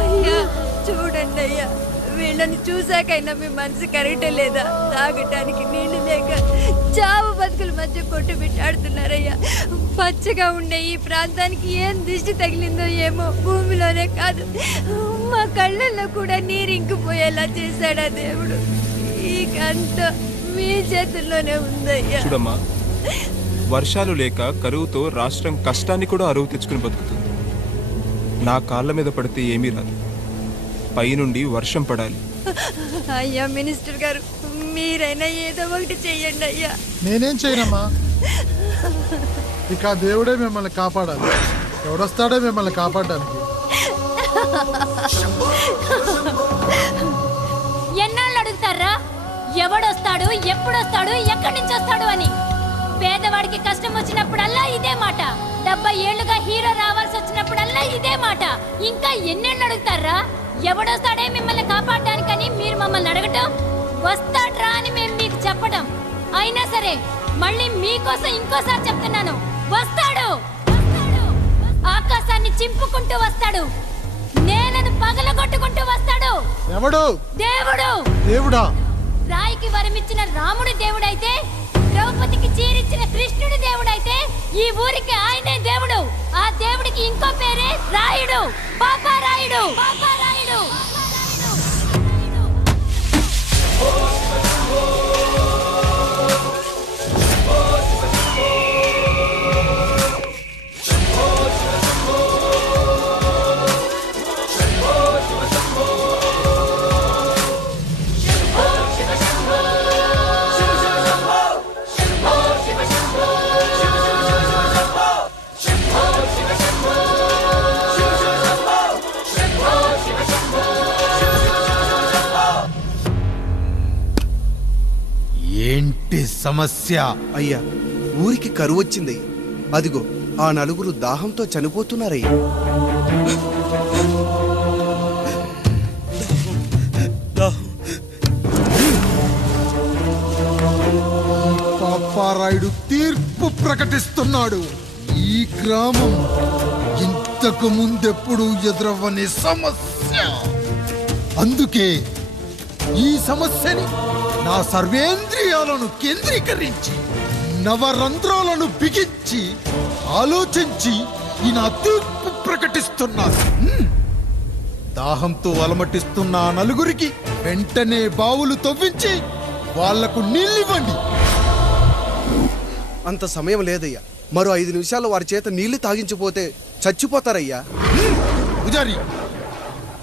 అయ్యా చూడండి అయ్యా, వీళ్ళని చూసాకైనా మీ మనసు కరెక్టే లేదా? తాగటానికి నీళ్లు లేక చావు బతుకుల మధ్య కొట్టు బిట్టాడుతున్నారయ్యా. పచ్చగా ఉండే ఈ ప్రాంతానికి ఏం దిష్టి తగిలిందో ఏమో, భూమిలోనే కాదు మా కళ్ళల్లో కూడా నీరు ఇంకిపోయేలా చేశాడా దేవుడు. ఈ కంట మీ చేతుల్లోనే ఉందయ్యా. చూడమ్మా, వర్షాలు లేక కరువుతో రాష్ట్రం కష్టాన్ని కూడా అరువు తెచ్చుకుని బతుకుతుంది. నా కాళ్ళ మీద పడితే ఏమీ రాదు, పైనుండి వర్షం పడాలి. అయ్యా మినిస్టర్ గారు, మీరైనా ఏదో ఒకటి చెయ్యండి అయ్యా. నేనేం చేయనమ్మా, ఇక దేవుడే మిమ్మల్ని కాపాడాలి. ఎవడొస్తాడో మిమ్మల్ని కాపాడడానికి. ఎన్నాళ్ళు అడుగుతారా ఎవడొస్తాడు, ఎప్పుడొస్తాడు, ఎక్కడి నుంచి వస్తాడు అని? పేదవాడికి కష్టం వచ్చినప్పుడల్లా ఇదే మాట. 70 ఏళ్లుగా హీరో రావాల్సి వచ్చినప్పుడల్లా ఇదే మాట. ఇంకా ఎన్నేళ్ళు అడుగుతారా? ఎవడొస్తాడే మిమ్మల్ని కాపాడడానికని మీరు మమ్మల్ని అడగటం, వస్తాడ్రా అని మేము మీకు చెప్పడం. అయినా సరే మళ్ళీ మీకోసం ఇంకోసారి చెప్తున్నాను, వస్తాడు. ఆకాశాన్ని చింపుకుంటూ వస్తాడు, నేలను పగలగొట్టుకుంటూ వస్తాడు. ఎవడు? దేవుడు. దేవుడా? రాయికి వరమిచ్చిన రాముడి దేవుడైతే, ద్రౌపదికి చీరిచ్చిన కృష్ణుడి దేవుడైతే, ఈ ఊరికి ఆయనే దేవుడు. ఆ దేవుడికి ఇంకో పేరే రాయుడు, పాపారాయుడు. పాపారాయుడు. ఏంటి సమస్య? అయ్యా, ఊరికి కరువు వచ్చింది. అదిగో ఆ నలుగురు దాహంతో చనిపోతున్నారయ్యా. పాపారాయుడు తీర్పు ప్రకటిస్తున్నాడు. ఈ గ్రామం ఇంతకు ముందెప్పుడు ఎదురవ్వని సమస్య. అందుకే ఈ సమస్యని నా సర్వేంద్రియాలను కేంద్రీకరించి, నవరంధ్రాలను బిగించి ఆలోచించి ఈ నా తీర్పు ప్రకటిస్తున్నాను. దాహంతో అలమటిస్తున్న ఆ నలుగురికి వెంటనే బావులు తవ్వించి వాళ్లకు నీళ్ళివ్వండి. అంత సమయం లేదయ్యా. మరో 5 నిమిషాలు వారి చేత నీళ్లు తాగించిపోతే చచ్చిపోతారయ్యా. పూజారి,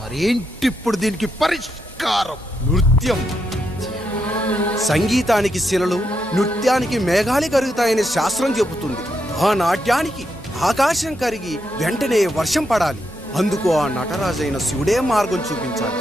మరేంటిప్పుడు దీనికి పరిష్కారం? నృత్యం. సంగీతానికి శిలలు, నృత్యానికి మేఘాలు కరుగుతాయని శాస్త్రం చెబుతుంది. ఆ నాట్యానికి ఆకాశం కరిగి వెంటనే వర్షం పడాలి. అందుకు ఆ నటరాజైన శివుడే మార్గం చూపించాలి.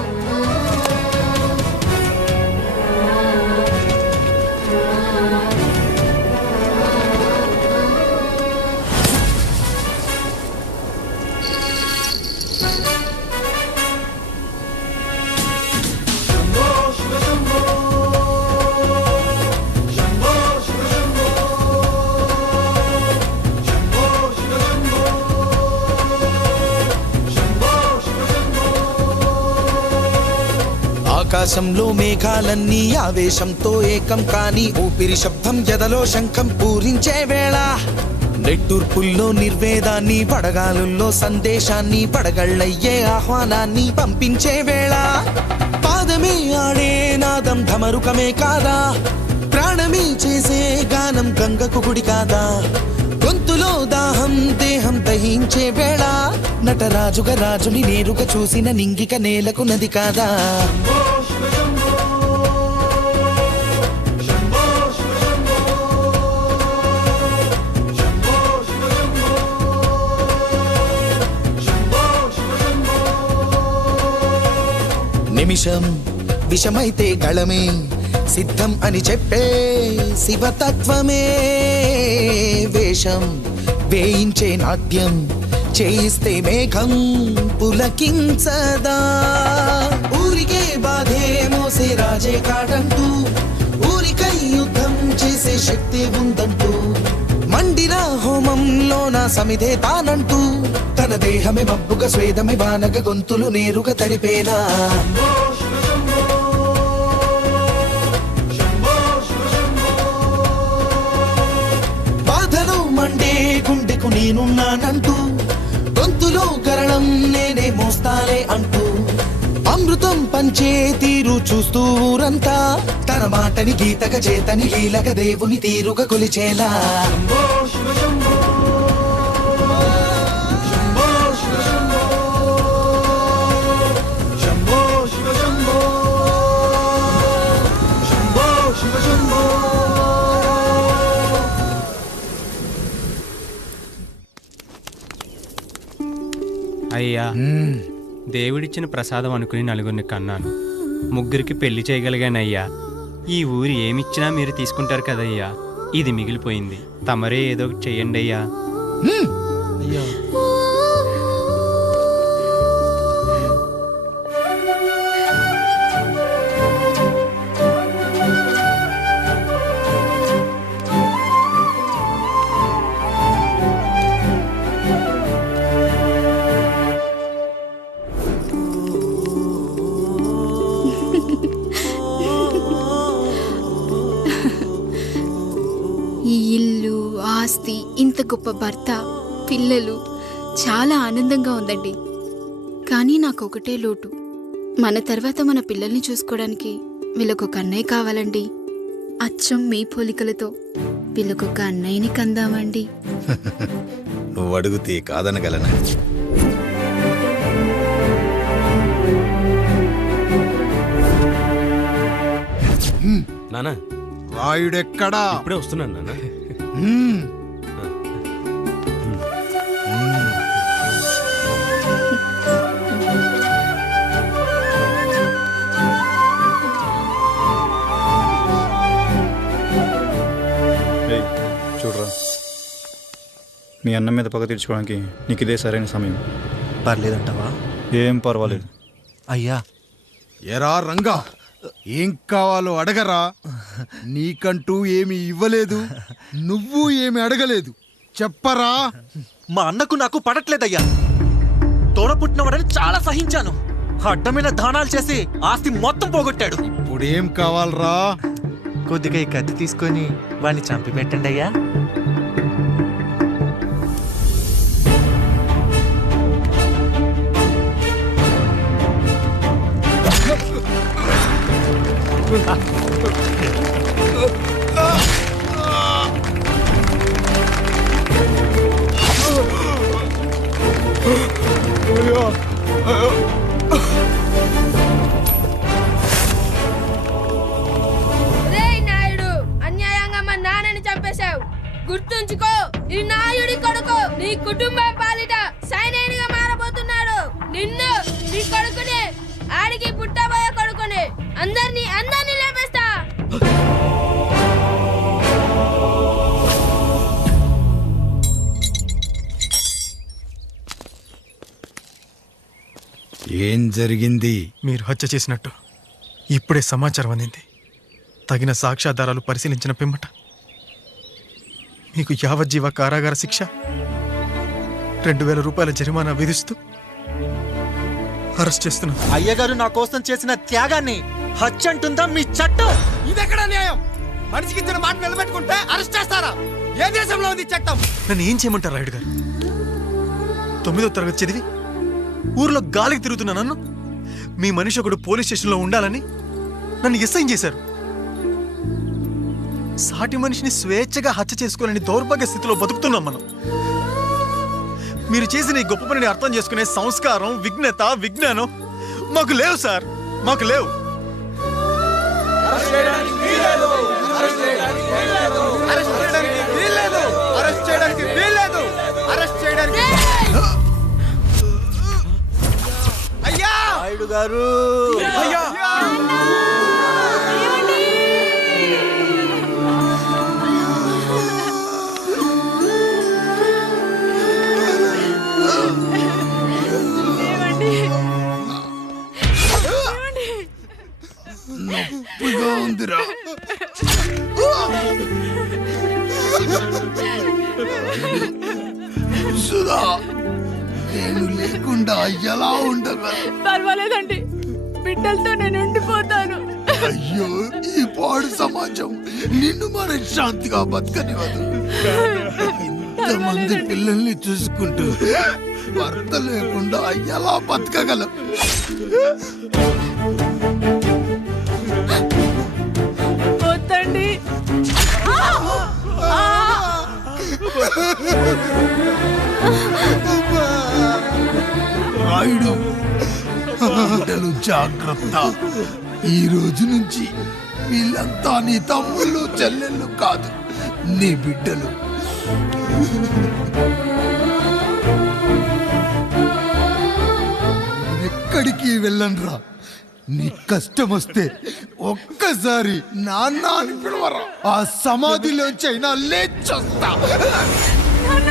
ఆకాశంలో మేఘాలన్నీ ఆవేశంతో ఏకం కాని ఊపిరి శబ్దం ఎదలో శంఖం పూరించే వేళ, నెట్టూర్పుల్లో నిర్వేదాన్ని, పడగాలుల్లో సందేశాన్ని, పడగళ్ళయ్యే ఆహ్వానాన్ని పంపించే వేళ, పాదమే ఆడే నాదం ధమరుకమే కాదా, ప్రాణమే చేసే గానం గంగకు గుడి కాదా, గొంతులో దాహం దేహం దహించే వేళ, నటరాజుగా రాజుని నేరుగా చూసిన నింగిక నేలకు నది కాదా. నిమిషం విషమైతే గళమే సిద్ధం అని చెప్పే శివతత్వమే, వేషం వేయించే నాట్యం చేయిస్తే మేఘం పులకించదా, ఊరికే బాధే మోసే రాజే కాడంటూ, ఊరికై యుద్ధం చేసే శక్తి ఉందంటూ, మండిన హోమంలోన సమిధే తానంటూ తన దేహమే మబ్బుగా స్వేదమే వానగ గొంతులు నేరుగా తడిపేనా బాధలు మండే గుండెకు నేనున్నానంటూ గొంతులో గరళం నేనే మోస్తానే అంటూ అమృతం పంచే తీరు చూస్తూ ఊరంతా తన మాటని గీతక చేతని లీలక దేవుని తీరుగా కొలిచేలా అయ్యా దేవుడిచ్చిన ప్రసాదం అనుకుని నలుగురిని కన్నాను, ముగ్గురికి పెళ్లి చేయగలిగానయ్యా. ఈ ఊరు ఏమిచ్చినా మీరు తీసుకుంటారు కదయ్యా, ఇది మిగిలిపోయింది, తమరే ఏదో ఒకటి చెయ్యండి అయ్యా. ఈ ఇల్లు, ఆస్తి, ఇంత గొప్ప భర్త, పిల్లలు చాలా ఆనందంగా ఉందండి. కానీ నాకు ఒకటే లోటు, మన తర్వాత మన పిల్లల్ని చూసుకోవడానికి వీళ్ళకొక అన్నయ్య కావాలండి. అచ్చం మీ పోలికలతో వీళ్ళకొక అన్నయ్యని కందామండి. నువ్వు అడిగితే కాదనగలనా? నానా రాయుడెక్కడా? ఇప్పుడే వస్తున్నాను నాన్న. చూడరా, మీ అన్నం మీద పగ తీర్చుకోవడానికి నీకు ఇదే సరైన సమయం. పర్లేదంటావా? ఏం పర్వాలేదు. అయ్యా, ఎరా రంగా, ఏం కావాలో అడగరా. నీకంటూ ఏమి ఇవ్వలేదు, నువ్వు ఏమి అడగలేదు, చెప్పరా. మా అన్నకు నాకు పడట్లేదయ్యా. తోడ పుట్టినవాడని చాలా సహించాను, అడ్డమైన దానాలు చేసి ఆస్తి మొత్తం పోగొట్టాడు. ఇప్పుడేం కావాలరా? కొద్దిగా ఈ కత్తి తీసుకొని వాడిని చంపి పెట్టండి అయ్యా. గుర్తుంచుకో, ఈ నాయుడి కొడుకు నీ కుటుంబం పాలిట సైనికుడిగా మారబోతున్నాడు. నిన్ను, నీ కొడుకుని, ఆడికి పుట్టబోయే కొడుకుని అందరినీ లేపేస్తా. ఏం జరిగింది? మీరు హత్య చేసినట్టు ఇప్పుడే సమాచారం అందింది. తగిన సాక్ష్యాధారాలు పరిశీలించిన పిమ్మట మీకు యావజ్జీవ కారాగార శిక్ష, 2000 రూపాయల జరిమానా విధిస్తూ అరెస్ట్ చేస్తున్నాం. అయ్యగారు నా కోసం చేసిన త్యాగాన్ని హత్య అంటుందా మీ చట్టం? ఇదెక్కడ న్యాయం? మనిషికి ఇచ్చిన మాట నిలబెట్టుకుంటే అరెస్ట్ చేస్తారా? ఏ దేశంలో ఉంది చట్టం? నన్ను ఏం చేయమంటారు రాయుడు గారు? 9వ తరగతి చదివి ఊర్లో గాలికి తిరుగుతున్నా నన్ను మీ మనిషి ఒకడు పోలీస్ స్టేషన్లో ఉండాలని నన్ను ఎస్ఐ చేశారు. సాటి మనిషిని స్వేచ్ఛగా హత్య చేసుకోవాలని దౌర్భాగ్య స్థితిలో బతుకుతున్నాం మనం. మీరు చేసిన ఈ గొప్ప పనిని అర్థం చేసుకునే సంస్కారం, విజ్ఞత, విజ్ఞానం మాకు లేవు సార్, మాకు లేవు. అయ్యా నాయుడు గారు, అయ్యా నొప్పిగా ఉందిరా. దుర్గా, నేను లేకుండా ఎలా ఉండగలను? పర్వాలేదండి, బిడ్డలతో నేను ఉండిపోతాను. అయ్యో, ఈ పాడు సమాజం నిన్ను మనశ్శాంతిగా బతకనివ్వదు. ఇంతమంది పిల్లల్ని చూసుకుంటూ భర్త లేకుండా ఎలా బతకగలం? వద్దండి. రాయుడు, బిడ్డలు జాగ్రత్త. ఈ రోజు నుంచి వీళ్ళంతా నీ తమ్ముళ్ళు చెల్లెళ్ళు కాదు, నీ బిడ్డలు. ఎక్కడికి వెళ్ళనురా. నీ కష్టం వస్తే ఒక్కసారి నాన్న అని పిలవరా. ఆ సమాధిలోంచి అయినా లేచొస్తా. నాన్న!